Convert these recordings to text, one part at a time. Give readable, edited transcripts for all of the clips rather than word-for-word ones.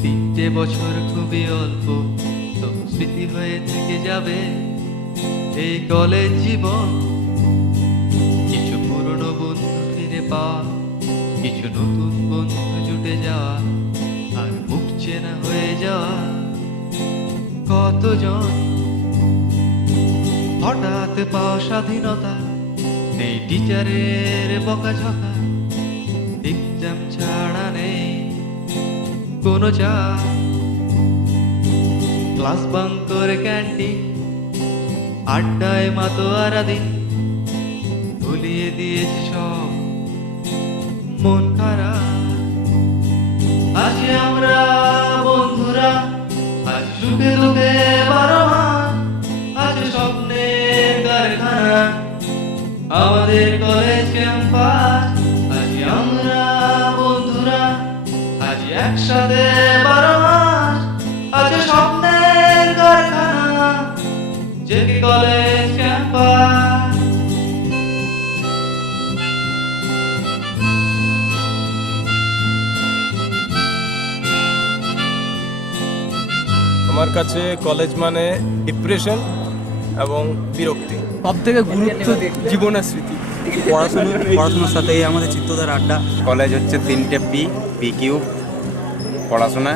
তিনটে বছর খুবই অল্প, তো স্মৃতি হয়ে থেকে যাবে এই কলেজ জীবন। কিছু পুরনো বন্ধু ফিরে পাওয়া, কিছু নতুন বন্ধু জুটে যাওয়া, আর মুখ চেনা হয়ে যাওয়া কতজন। হঠাৎ পাওয়া স্বাধীনতা, নেই টিচারের বকাঝকা, এক্সাম ছাড়া নেই কোনো চাপ। ক্লাস বাঙ্ক করে ক্যান্টিন আড্ডায় মাতোয়ারা দিন, ভুলিয়ে দিয়েছে সব মন খারাপ। আজ আমরা বন্ধুরা, আজ সুখে দুঃখে 12 মাস, আজ স্বপ্নের কারখানা আমাদের কলেজ ক্যাম্পাস। আজ আমরা বন্ধুরা, আজ একসাথে 12 মাস, আজ স্বপ্নের কারখানা জেকে কলেজ ক্যাম্পাস। আমার কাছে কলেজ মানে ডিপ্রেশন এবং বিরক্তি। সব থেকে গুরুত্ব জীবনের স্মৃতি। পড়াশোনার সাথে আমাদের চিত্তদার আড্ডা। কলেজ হচ্ছে 3টে পি কিউব: পড়াশোনা,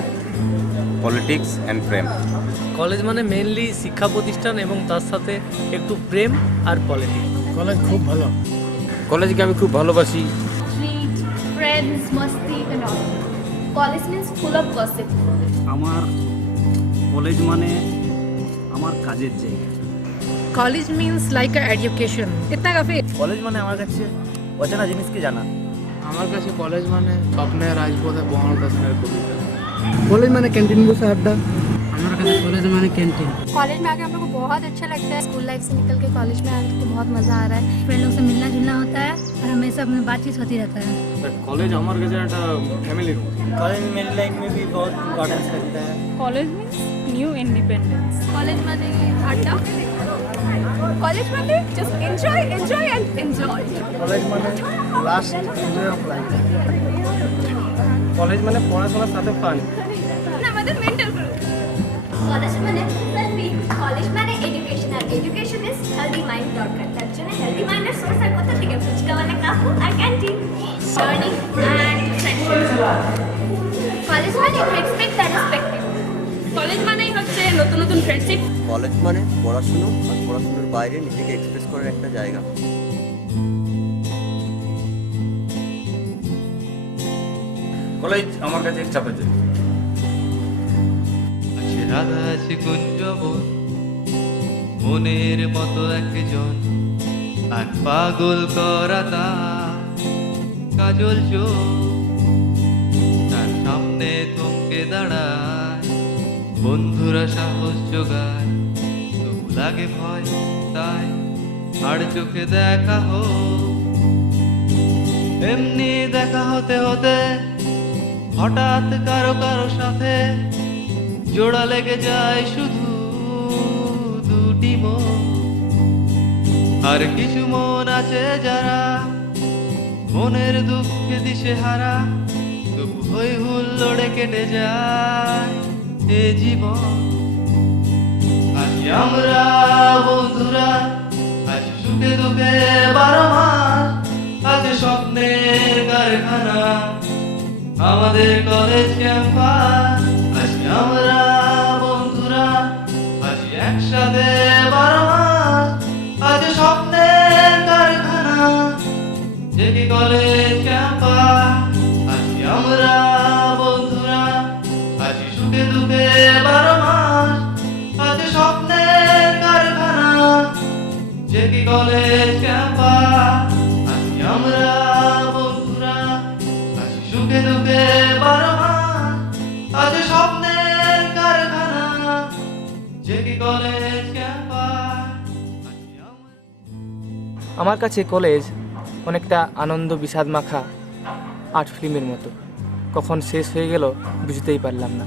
পলিটিক্স অ্যান্ড প্রেম। কলেজ মানে মেইনলি শিক্ষা প্রতিষ্ঠান এবং তার সাথে একটু প্রেম আর পলিটিক্স। কলেজ খুব ভালো। কলেজকে আমি খুব ভালোবাসি। Street, friends, masti and all. College means full of gossip. আমার কলেজ মানে আমার কাজের জায়গা। College means like a education. इतना काफी। কলেজ মানে আমার কাছে অজানা জিনিসকে জানা। আমার কাছে কলেজ মানে স্বপ্নের রাজপথে বহন দর্শনের কবিতা। कॉलेज मैंने कैंटीन को अड्डा। আমার কাছে কলেজ মানে ক্যান্টিন। कॉलेज में आके हम लोग को बहुत अच्छा लगता है। स्कूल लाइफ से निकल के कॉलेज में आने को बहुत मजा आ रहा है। फ्रेंड लोग से मिलना जुलना होता है और हमेशा अपनी बातचीत होती रहता है। কলেজ আমার কাছে একটা ফ্যামিলি। कॉलेज मेरी लाइफ में भी बहुत इम्पोर्टेंस रखता है। College means new independence. College माने अड्डा। कॉलेज माने just enjoy and enjoy. College মানে last enjoy of life. College মানে পড়াশোনার সাথে ফান। না আমাদের মেন্টাল গ্রোথ। কলেজ মানে সেলফি। কলেজ মানে এডুকেশন, আর এডুকেশন ইজ হেলদি মাইন্ড দরকার। তার জন্য হেলদি মাইন্ডের সোর্স আর কোথা থেকে? ফুচকা মানে কাকু আর canteen. Learning and friendship. College মানে রেসপেক্ট দ্য রেসপেক্টেড। কলেজ মানেই হচ্ছে নতুন নতুন ফ্রেন্ডশিপ। কলেজ মানে পড়াশুনো আর পড়াশুনোর বাইরে নিজেকে এক্সপ্রেস করার একটা জায়গা। কলেজ আমার কাছে চাপের জায়গা। আছে রাধা, আছে কুঞ্জবন, মনের মতো একজন, আর পাগল করা তার কাজল চোখ। তার সামনে থমকে দাঁড়ায়, বন্ধুরা সাহস জোগায়, তবু লাগে ভয়, তাই আর চোখে দেখা হোক। এমনি দেখা হতে হতে হঠাৎ কারো কারো সাথে জোড়া লেগে যায় শুধু দুটি মন। আর কিছু মন আছে যারা মনের দুঃখে দিশেহারা, তবু হই হুল্লোড়ে কেটে যায় এ জীবন। আজ আমরা বন্ধুরা, আজ সুখে দুঃখে 12 মাস, আজ স্বপ্নের কারখানা আমাদের কলেজ ক্যাম্পাস। আজ আমরা বন্ধুরা, আজ একসাথে 12 মাস, আজ স্বপ্নের কারখানা জেকে কলেজ ক্যাম্পাস। আজ আমরা বন্ধুরা, আজ সুখে দুঃখে 12 মাস, আজ স্বপ্নের কারখানা জেকে কলেজ ক্যাম্পাস। আজ আমরা বন্ধুরা, আজ সুখে দুঃখে 12 মাস, আজ স্বপ্নের কারখানা জেকে কলেজ ক্যাম্পাস। আমার কাছে কলেজ অনেকটা আনন্দ বিষাদ মাখা আর্ট ফিল্মের মতো। কখন শেষ হয়ে গেল বুঝতেই পারলাম না।